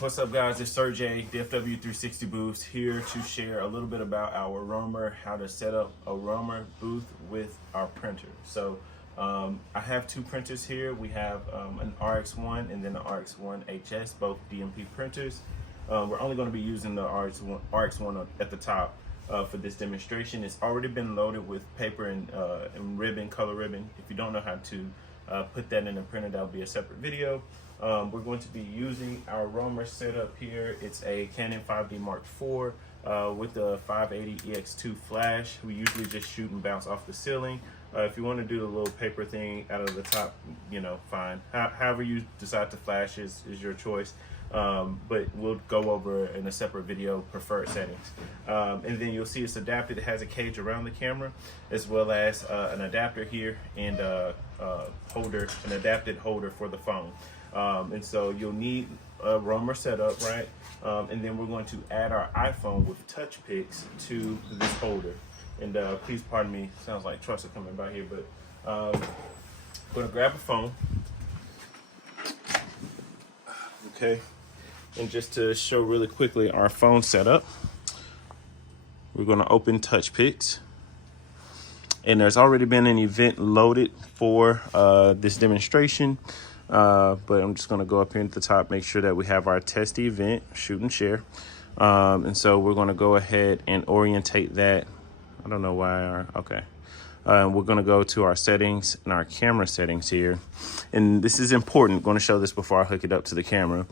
What's up, guys? It's Sir J, DFW 360 Booths, here to share a little bit about our roamer, how to set up a roamer booth with our printer. So I have two printers here. We have an RX1 and then an RX1 HS, both DMP printers. We're only going to be using the RX1 at the top for this demonstration. It's already been loaded with paper and ribbon, color ribbon. If you don't know how to put that in a printer, that'll be a separate video. We're going to be using our roamer setup here. It's a Canon 5D Mark IV with the 580 EX2 flash. We usually just shoot and bounce off the ceiling. If you want to do the little paper thing out of the top, you know, fine. However you decide to flash is your choice. But we'll go over in a separate video preferred settings. And then you'll see it's adapted. It has a cage around the camera, as well as an adapter here and an adapted holder for the phone. And so you'll need a roamer setup, right? And then we're going to add our iPhone with touch picks to this holder. And please pardon me, sounds like trucks are coming by here, but I'm gonna grab a phone. Okay, and just to show really quickly our phone setup, we're gonna open touch picks. And there's already been an event loaded for this demonstration. But I'm just going to go up here at the top, make sure that we have our test event, shoot and share. And so we're going to go ahead and orientate that. I don't know why. Okay. We're going to go to our settings and our camera settings here. And this is important. I'm going to show this before I hook it up to the camera.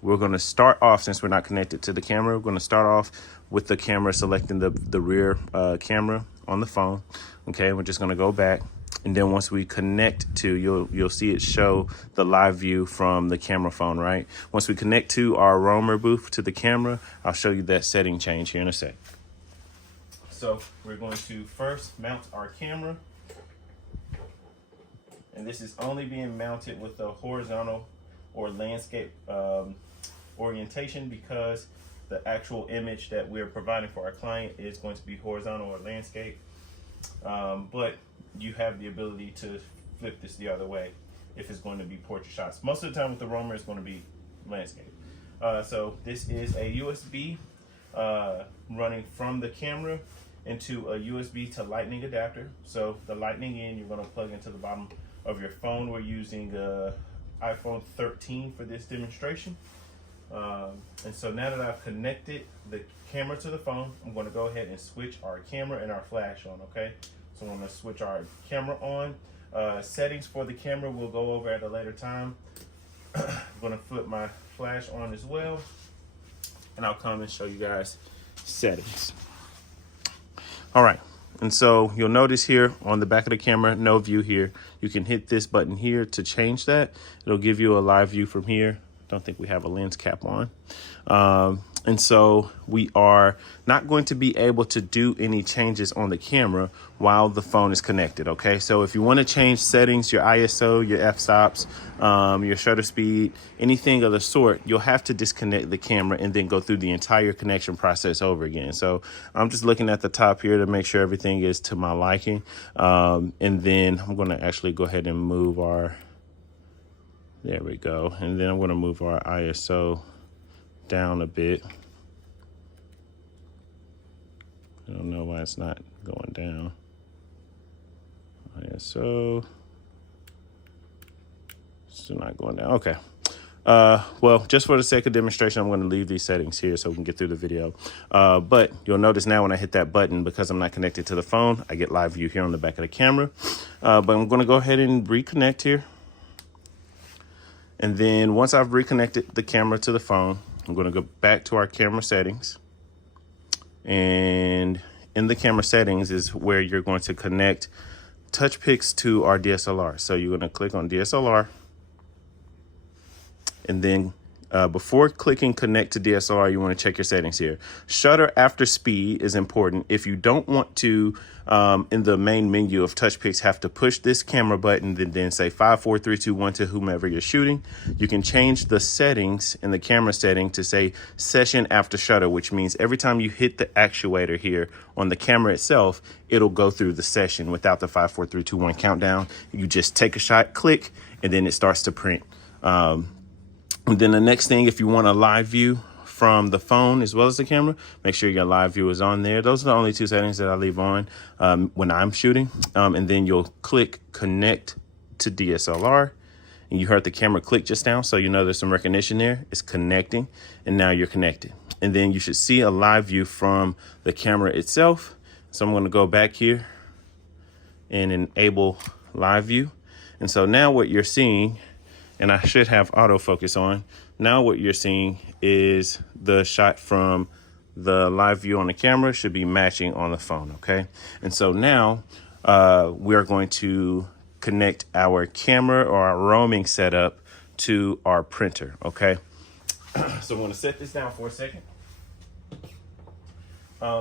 We're going to start off, since we're not connected to the camera, we're going to start off with the camera selecting the rear camera on the phone. Okay. We're just going to go back. And then once we connect to, you'll see it show the live view from the camera phone, right? Once we connect to our roamer booth to the camera, I'll show you that setting change here in a sec. So we're going to first mount our camera. And this is only being mounted with a horizontal or landscape orientation, because the actual image that we're providing for our client is going to be horizontal or landscape. But you have the ability to flip this the other way if it's going to be portrait shots. Most of the time with the roamer, it's going to be landscape. So this is a USB running from the camera into a USB to lightning adapter. So the lightning in, you're going to plug into the bottom of your phone. We're using iPhone 13 for this demonstration. And so now that I've connected the camera to the phone, I'm going to go ahead and switch our camera and our flash on, okay? So I'm going to switch our camera on. Settings for the camera we'll go over at a later time. I'm going to flip my flash on as well, and I'll come and show you guys settings. All right, and so you'll notice here on the back of the camera, no view here. You can hit this button here to change that. It'll give you a live view from here. Don't think we have a lens cap on. And so we are not going to be able to do any changes on the camera while the phone is connected, okay? So if you want to change settings, your ISO, your f-stops, your shutter speed, anything of the sort, you'll have to disconnect the camera and then go through the entire connection process over again. So I'm just looking at the top here to make sure everything is to my liking. And then I'm going to actually go ahead and move our... There we go. And then I'm going to move our ISO down a bit. I don't know why it's not going down. ISO. Still not going down. Okay. Well, just for the sake of demonstration, I'm going to leave these settings here so we can get through the video. But you'll notice now when I hit that button, because I'm not connected to the phone, I get live view here on the back of the camera. But I'm going to go ahead and reconnect here. And then once I've reconnected the camera to the phone, I'm going to go back to our camera settings. And in the camera settings is where you're going to connect touch picks to our DSLR. So you're going to click on DSLR. And then before clicking connect to DSLR, you want to check your settings here. Shutter after speed is important. If you don't want to, in the main menu of touch picks, have to push this camera button, then say 5, 4, 3, 2, 1 to whomever you're shooting, you can change the settings in the camera setting to say session after shutter, which means every time you hit the actuator here on the camera itself, it'll go through the session without the 5, 4, 3, 2, 1 countdown. You just take a shot, click, and then it starts to print. And then the next thing, if you want a live view from the phone as well as the camera, make sure your live view is on there. Those are the only two settings that I leave on when I'm shooting. And then you'll click connect to DSLR. And you heard the camera click just now, so you know there's some recognition there. It's connecting, and now you're connected. And then you should see a live view from the camera itself. So I'm gonna go back here and enable live view. And so now what you're seeing, and I should have autofocus on, now what you're seeing is the shot from the live view on the camera should be matching on the phone, okay? And so now we're going to connect our camera or our roaming setup to our printer, okay? So I'm gonna set this down for a second.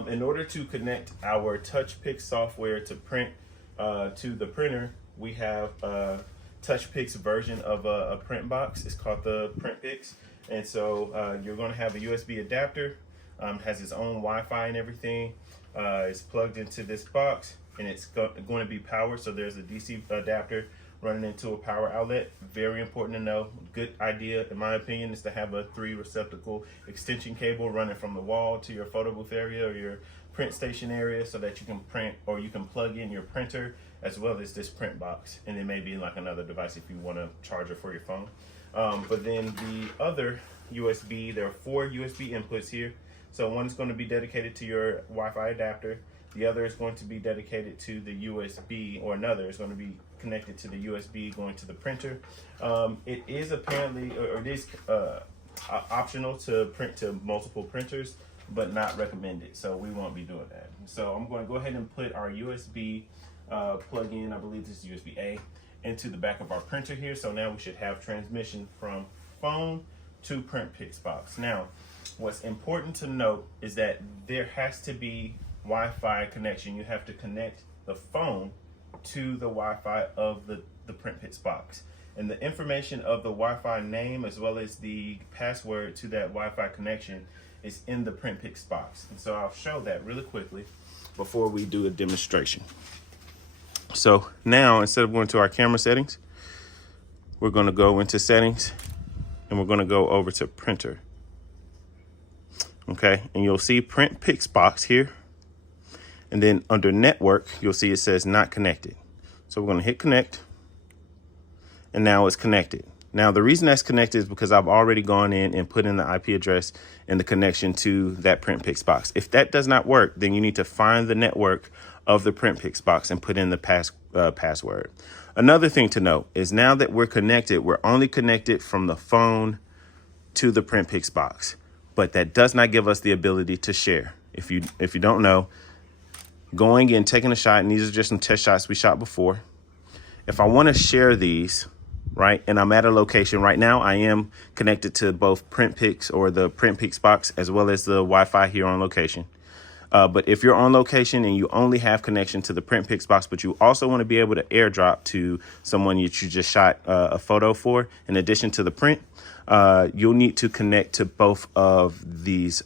In order to connect our TouchPix software to print to the printer, we have a TouchPix version of a print box. It's called the PrintPix. And so you're gonna have a USB adapter, has its own Wi-Fi and everything. It's plugged into this box, and it's going to be powered. So there's a DC adapter running into a power outlet. Very important to know. Good idea, in my opinion, is to have a 3 receptacle extension cable running from the wall to your photo booth area or your print station area, so that you can print, or you can plug in your printer as well as this print box. And it may be like another device if you want a charger for your phone. But then the other USB, there are 4 USB inputs here. So one is going to be dedicated to your Wi-Fi adapter. The other is going to be dedicated to the USB, or another is going to be connected to the USB going to the printer. It is apparently, or it is optional to print to multiple printers, but not recommended. So we won't be doing that. So I'm going to go ahead and put our USB plug-in, I believe this is USB-A, into the back of our printer here. So now we should have transmission from phone to PrintPix box. Now, what's important to note is that there has to be Wi-Fi connection. You have to connect the phone to the Wi-Fi of the PrintPix box. And the information of the Wi-Fi name as well as the password to that Wi-Fi connection is in the PrintPix box. And so I'll show that really quickly before we do a demonstration. So now, instead of going to our camera settings, we're going to go into settings and we're going to go over to printer. Okay, and you'll see PrintPix box here. And then under network, you'll see it says not connected. So we're going to hit connect. And now it's connected. Now, the reason that's connected is because I've already gone in and put in the IP address and the connection to that PrintPix box. If that does not work, then you need to find the network of the PrintPix box and put in the password. Another thing to note is now that we're connected, we're only connected from the phone to the PrintPix box, but that does not give us the ability to share. If you don't know, going and taking a shot, and these are just some test shots we shot before. If I want to share these, right, and I'm at a location right now, I am connected to both PrintPix or the PrintPix box as well as the Wi-Fi here on location. But if you're on location and you only have connection to the PrintPix box, but you also want to be able to airdrop to someone that you just shot a photo for, in addition to the print, you'll need to connect to both of these,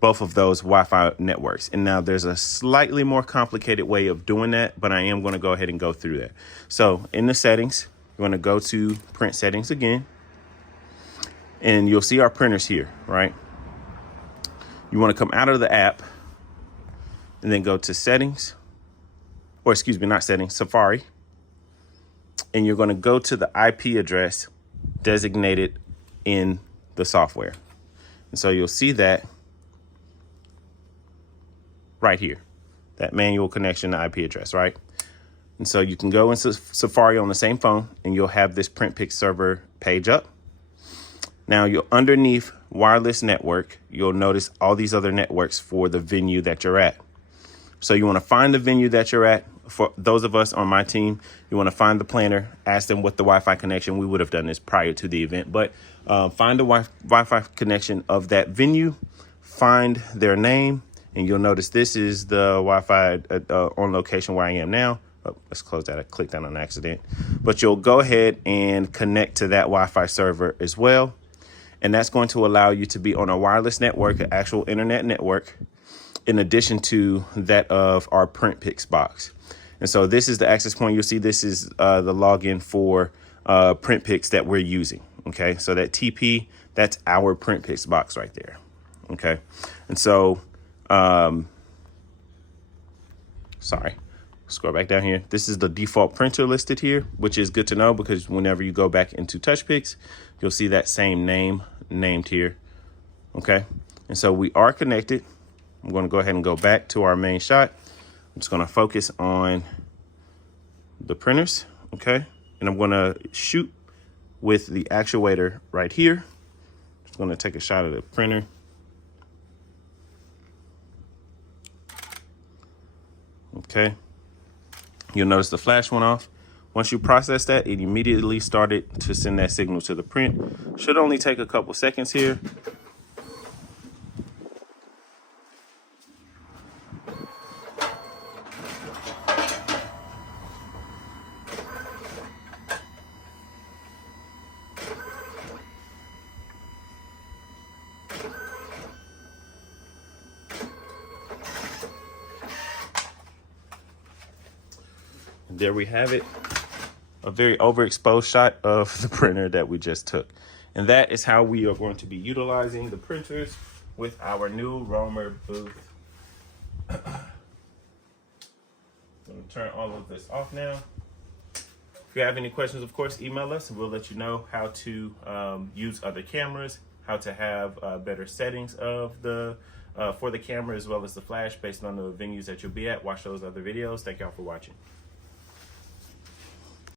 both of those Wi-Fi networks. And now there's a slightly more complicated way of doing that, but I am going to go ahead and go through that. So in the settings, you're going to go to print settings again, and you'll see our printers here, right? You want to come out of the app and then go to settings, or excuse me, not settings, Safari. And you're going to go to the IP address designated in the software. And so you'll see that right here, that manual connection to IP address, right? And so you can go into Safari on the same phone and you'll have this PrintPix server page up. Now you're underneath wireless network, you'll notice all these other networks for the venue that you're at. So you want to find the venue that you're at. For those of us on my team, you want to find the planner, ask them what the Wi-Fi connection. We would have done this prior to the event, but find the Wi-Fi connection of that venue, find their name, and you'll notice this is the Wi-Fi on location where I am now. Oh, let's close that. I clicked that on accident. But you'll go ahead and connect to that Wi-Fi server as well. And that's going to allow you to be on a wireless network, an actual internet network, in addition to that of our PrintPix box. And so this is the access point. You'll see this is the login for PrintPix that we're using. Okay, so that TP, that's our print picks box right there. Okay, and so, sorry, scroll back down here. This is the default printer listed here, which is good to know because whenever you go back into TouchPix, you'll see that same name named here. Okay, and so we are connected. I'm going to go ahead and go back to our main shot. I'm just going to focus on the printers. Okay, and I'm going to shoot with the actuator right here. Just going to take a shot of the printer. Okay, you'll notice the flash went off. Once you process that, it immediately started to send that signal to the print. Should only take a couple seconds here. There we have it, a very overexposed shot of the printer that we just took. And that is how we are going to be utilizing the printers with our new Roamer booth. I'm going to turn all of this off now. If you have any questions, of course, email us and we'll let you know how to use other cameras, how to have better settings of the for the camera as well as the flash based on the venues that you'll be at. Watch those other videos. Thank y'all for watching.